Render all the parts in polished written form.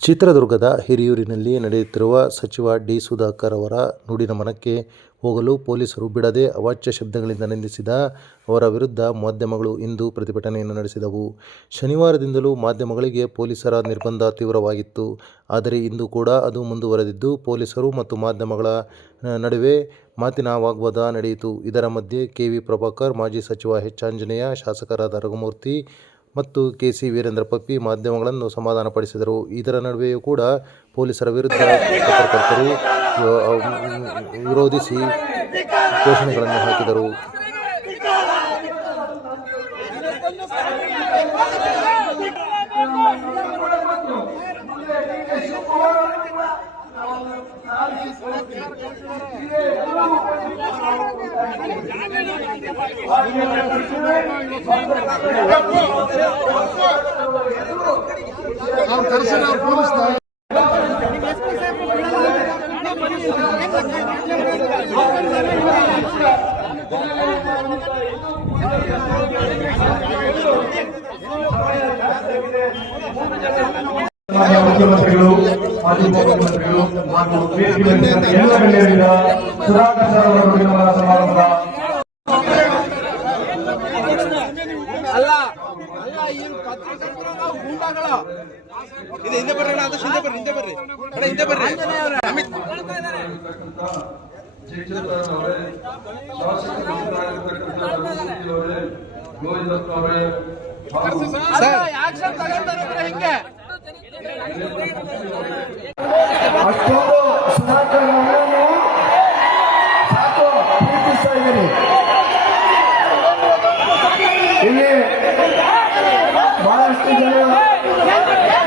ಚಿತ್ರದುರ್ಗದ ಹಿರಿಯೂರಿನಲ್ಲಿ ನಡೆಯುತ್ತಿರುವ ಸಚಿವ ಡಿ. ಸುಧಾಕರ್ ಅವರ ನುಡಿನಮನಕ್ಕೆ ಹೋಗಲು ಪೊಲೀಸರು ಬಿಡದೆ ಅವಾಚ್ಯ ಶಬ್ದಗಳಿಂದ ನಿಂದಿಸಿದ ಅವರ ವಿರುದ್ಧ ಮಾಧ್ಯಮಗಳು ಇಂದು ಪ್ರತಿಭಟನೆಯನ್ನು ನಡೆಸಿದವು. ಶನಿವಾರದಿಂದಲೂ ಮಾಧ್ಯಮಗಳಿಗೆ ಪೊಲೀಸರ ನಿರ್ಬಂಧ ತೀವ್ರವಾಗಿತ್ತು. ಆದರೆ ಇಂದು ಕೂಡ ಅದು ಮುಂದುವರೆದಿದ್ದು, ಪೊಲೀಸರು ಮತ್ತು ಮಾಧ್ಯಮಗಳ ನಡುವೆ ಮಾತಿನ ವಾಗ್ವಾದ ನಡೆಯಿತು. ಇದರ ಮಧ್ಯೆ ಕೆ. ವಿ. ಪ್ರಭಾಕರ್, ಮಾಜಿ ಸಚಿವ ಎಚ್. ಆಂಜನೇಯ, ಶಾಸಕರಾದ ರಘುಮೂರ್ತಿ ಮತ್ತು ಕೆ. ಸಿ. ವೀರೇಂದ್ರ ಪಪ್ಪಿ ಮಾಧ್ಯಮಗಳನ್ನು ಸಮಾಧಾನಪಡಿಸಿದರು. ಇದರ ನಡುವೆಯೂ ಕೂಡ ಪೊಲೀಸರ ವಿರುದ್ಧ ಪತ್ರಕರ್ತರು ವಿರೋಧಿಸಿ ಘೋಷಣೆಗಳನ್ನು ಹಾಕಿದರು. ಮುಖ್ಯಮಂತ್ರಿಗಳು, ಮಾಜಿ ಮುಖ್ಯಮಂತ್ರಿಗಳು ಹಾಗೂ ಎಲ್ಲ ಗಣ್ಯರಿಂದ ಸುಧಾಕರ್ ಸರ್ ಅವರ ನುಡಿನಮನ ಸಮಾರಂಭ. ಹಿಂದೆ ಬರ್ರಿ, ಹಿಂದೆ ಬರ್ರಿ, ಹಿಂದೆ ಬರ್ರಿ. ಅಷ್ಟೊಂದು ಸುಧಾಕರ್ ಅವರನ್ನು ಸಾಕು ಪ್ರೀತಿಸ್ತಾ ಇದ್ದೀರಿ. ಇಲ್ಲಿ ಬಹಳಷ್ಟು ಜನ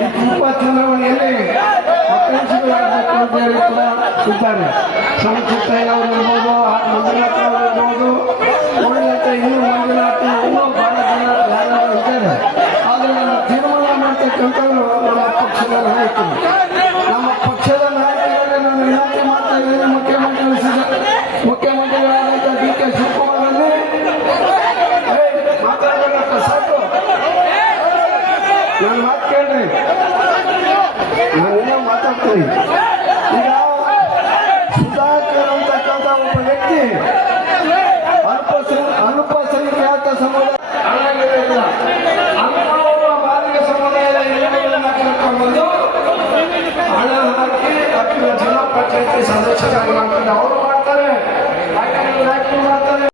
ಈ ಉಪ ಚುನಾವಣೆಯಲ್ಲಿ ಆಕಾಂಕ್ಷಿಗಳಾಗಬೇಕು ಅಂತ ಹೇಳಿ ಕೂಡ ಇದ್ದಾರೆ. ಸಂಚಿತ್ತಯ್ಯ ಅವರು ಇರ್ಬೋದು, ಮಂಜುನಾಥ ಅವರು ಇರ್ಬೋದು, ಉಳಿದಂತೆ ಇನ್ನೂ ಮಂಜುನಾಥ ಇನ್ನೂ ಬಹಳ ಜನ ಯಾರು ಇದ್ದಾರೆ. ಆದರೆ ನಮ್ಮ ತೀರ್ಮಾನ ಮಾಡ್ತಕ್ಕಂಥವ್ರು ನಮ್ಮ ಪಕ್ಷದ ನಾಯಕರು. ನಮ್ಮ ಪಕ್ಷದ ನಾಯಕರಿಗೆ ನಾನು ವಿನಂತಿ ಮಾಡ್ತಾ ಇದ್ದೀನಿ. ಮುಖ್ಯಮಂತ್ರಿಗಳಾದಂಥ ಡಿ. ಕೆ. ಶಿವಕುಮಾರ್ ಅಲ್ಲಿ ಮಾತಾಡಬೇಕಂತ ಸಾಕು. ನಾನು ಮಾತು ಕೇಳ್ರಿ, ನಾನು ಇನ್ನೂ ಮಾತಾಡ್ತೀನಿ. ಈಗ ಸುಧಾಕರ್ ಅಂತಕ್ಕಂಥ ಒಬ್ಬ ವ್ಯಕ್ತಿ ಅಲ್ಪಸಂಖ್ಯಾತ ಸಮುದಾಯ ಬಾಲಿಕ ಸಮುದಾಯದ ಯೋಜನೆಗಳನ್ನ ಕರ್ಕೊಂಡು ಹಣ ಹಾಕಿ ಜಿಲ್ಲಾ ಪಂಚಾಯತಿ ಸದಸ್ಯರಾಗಿ ಮಾಡ್ತಾರೆ. ಅವರು ಮಾಡ್ತಾರೆ, ಮಾಡ್ತಾರೆ.